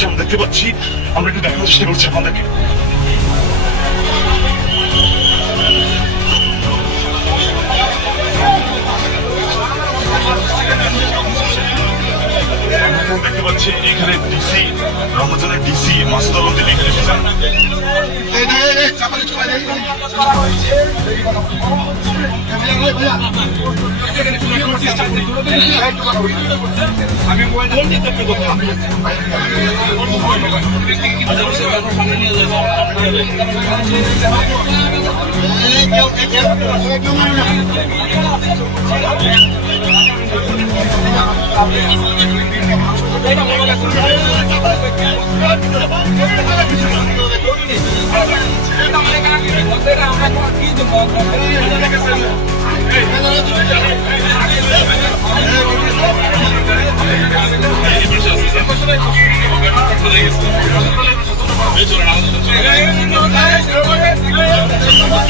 হচ্ছে আমরা দেখতে পাচ্ছি। আমরা একটু দেখানোর চেষ্টা করছি আপনাদেরকে। দেখতে পাচ্ছি এখানে ডিসি রমজানের ডিসি মাসুদ আলম তিনি এখানে এসেছেন। আমি মোবাইল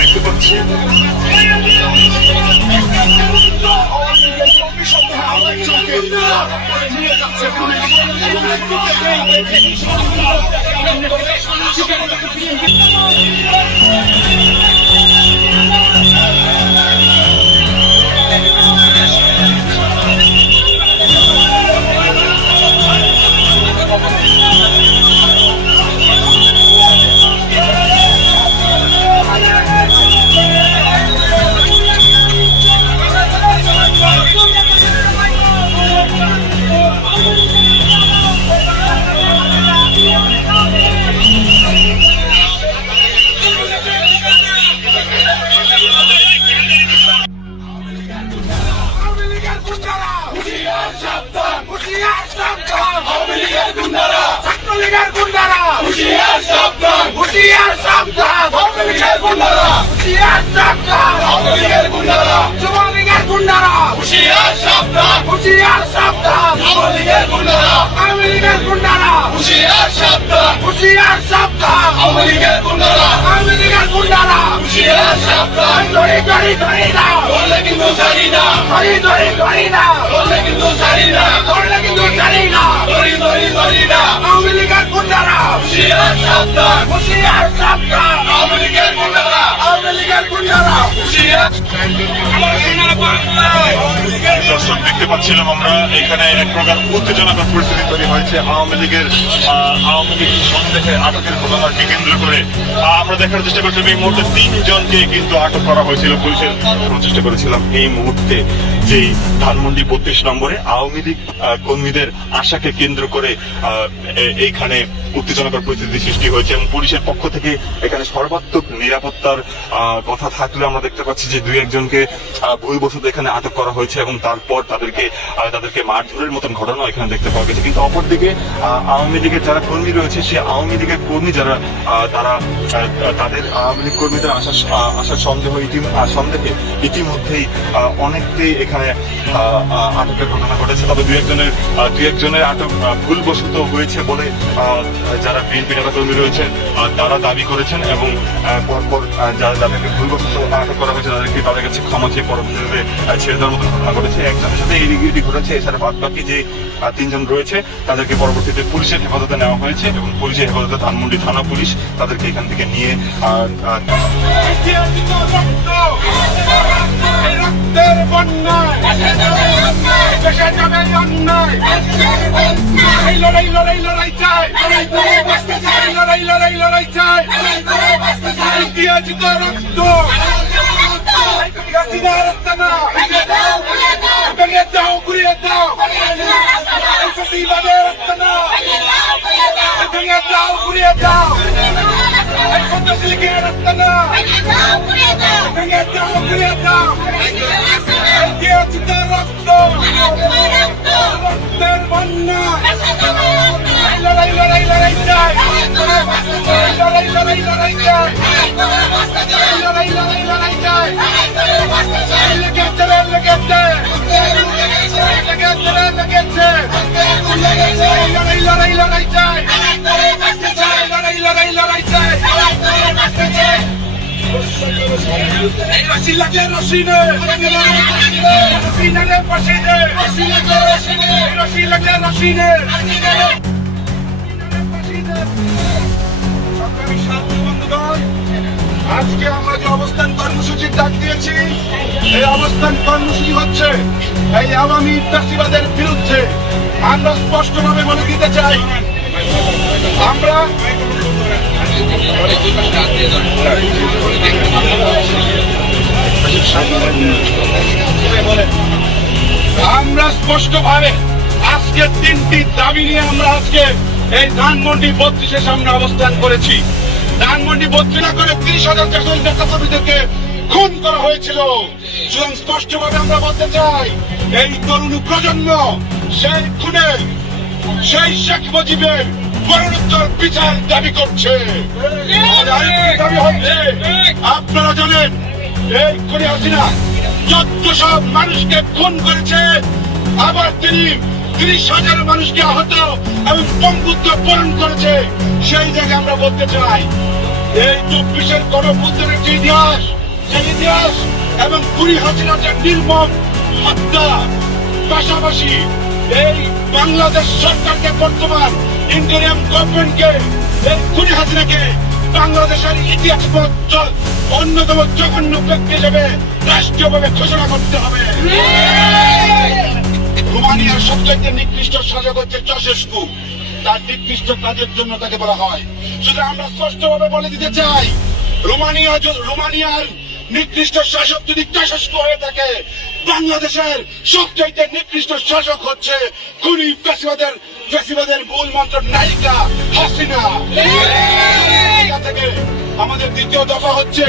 দেখতে পাচ্ছি দর্শক দেখতে পাচ্ছিলাম আমরা এখানে এক প্রকার উত্তেজনাকর পরিস্থিতি তৈরি হয়েছে আওয়ামী লীগ সন্দেহে আটকের ঘটনাকে কেন্দ্র করে। আমরা দেখার চেষ্টা করছিলাম এই মুহূর্তে 3 জনকে কিন্তু আটক করা হয়েছিল পুলিশের। চেষ্টা করেছিলাম এই মুহূর্তে যে ধানমন্ডি 32 নম্বরে আওয়ামী লীগ কর্মীদের আশাকে কেন্দ্র করে এইখানে উত্তেজনাকর পরিস্থিতি সৃষ্টি হয়েছে এবং পুলিশের পক্ষ থেকে এখানে সর্বাত্মক নিরাপত্তার কথা থাকলে আমরা দেখতে পাচ্ছি যে 2-1 জনকে ভুলবশত এখানে আটক করা হয়েছে এবং তারপর তাদেরকে মারধরের মতন ঘটনা এখানে দেখতে পাওয়া গেছে। কিন্তু অপরদিকে আওয়ামী লীগের যারা কর্মী রয়েছে সে আওয়ামী লীগের কর্মী যারা তাদের আওয়ামী লীগ কর্মীদের আসার সন্দেহে ইতিমধ্যেই অনেককেই এখানে আটকের ঘটনা ঘটেছে। তবে 2-1 জনের আটক ভুলবশত হয়েছে বলে যারা বিএনপি নেতা কর্মী রয়েছেন তারা দাবি করেছেন এবং পরপর যাদেরকে ভুলবশত আটক করা হয়েছে তাদের কাছে ক্ষমা চেয়ে পরবর্তীতে ছেড়ে দেওয়ার মতো ঘটনা ঘটেছে। একজনের সাথে এই রিগিটি ঘটেছে, এছাড়া বাকি যে 3 জন রয়েছে তাদেরকে পরবর্তীতে পুলিশের হেফাজতে নেওয়া হয়েছে এবং পুলিশের হেফাজতে ধানমন্ডি থানা পুলিশ তাদেরকে এখান থেকে নিয়ে সংগ্রামী সাথী বন্ধুগণ, আজকে আমরা যে অবস্থান কর্মসূচির ডাক দিয়েছি, এই অবস্থান কর্মসূচি হচ্ছে এই আওয়ামী ফ্যাসিবাদের বিরুদ্ধে। আমরা স্পষ্টভাবে বলে দিতে চাই, আমরা স্পষ্টভাবে আজকে 3টি দাবি নিয়ে আমরা আজকে এই ধানমন্ডি 32-এর সামনে অবস্থান করেছি। ধানমন্ডি 32 করে 30,000 চাষের নেতা কর্মীদেরকে খুন করা হয়েছিল। সুতরাং স্পষ্টভাবে আমরা বলতে চাই, এই তরুণ প্রজন্ম সেই খুনে, সেই শেখ মুজিবের মরণোত্তর বিচার দাবি করছে। আমাদের আরেকটি দাবি হচ্ছে, আপনারা জানেন এই খুনি হাসিনা যত সব মানুষকে খুন করেছে, আবার তিনি 30,000 মানুষকে আহত এবং পঙ্গুত্ব বরণ করেছে। সেই জায়গায় আমরা বলতে চাই, এই 24-এর গণঅভ্যুত্থানের যে ইতিহাস, সেই ইতিহাস এবং খুনি হাসিনার যে নির্মম হত্যা, পাশাপাশি এই বাংলাদেশ সরকারকে, বর্তমান ইন্টারিম গভর্নমেন্টকে, এই খুনি হাসিনাকে বাংলাদেশের ইতিহাস অন্যতম জঘন্য ব্যক্তি হিসেবে রাষ্ট্রীয়ভাবে ঘোষণা করতে হবে। রোমানিয়ার সবচাইতে নিকৃষ্ট শাসক হচ্ছে চাশেস্কু। তার নিকৃষ্ট কাজের জন্য তাকে বলা হয়। সুতরাং আমরা স্পষ্টভাবে বলে দিতে চাই, রোমানিয়ার নিকৃষ্ট শাসক যদি চাশেস্কু হয়ে থাকে, বাংলাদেশের সবচাইতে নিকৃষ্ট শাসক হচ্ছে খুনি ফ্যাসিবাদের মূল মন্ত্র নায়িকা হাসিনা। থেকে আমাদের দ্বিতীয় দফা হচ্ছে,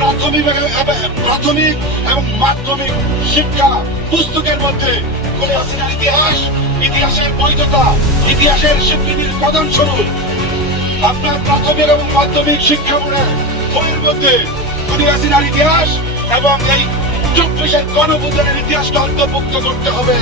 প্রাথমিক এবং মাধ্যমিক শিক্ষা পুস্তকের মধ্যে খুনি হাসিনার ইতিহাসের বৈধতা, ইতিহাসের স্বীকৃতির প্রধান স্বরূপ আপনার প্রাথমিক এবং মাধ্যমিক শিক্ষা বইয়ের মধ্যে খুনি হাসিনার ইতিহাস এবং এই 24-এর গণঅভ্যুত্থানের ইতিহাসটা অন্তর্ভুক্ত করতে হবে।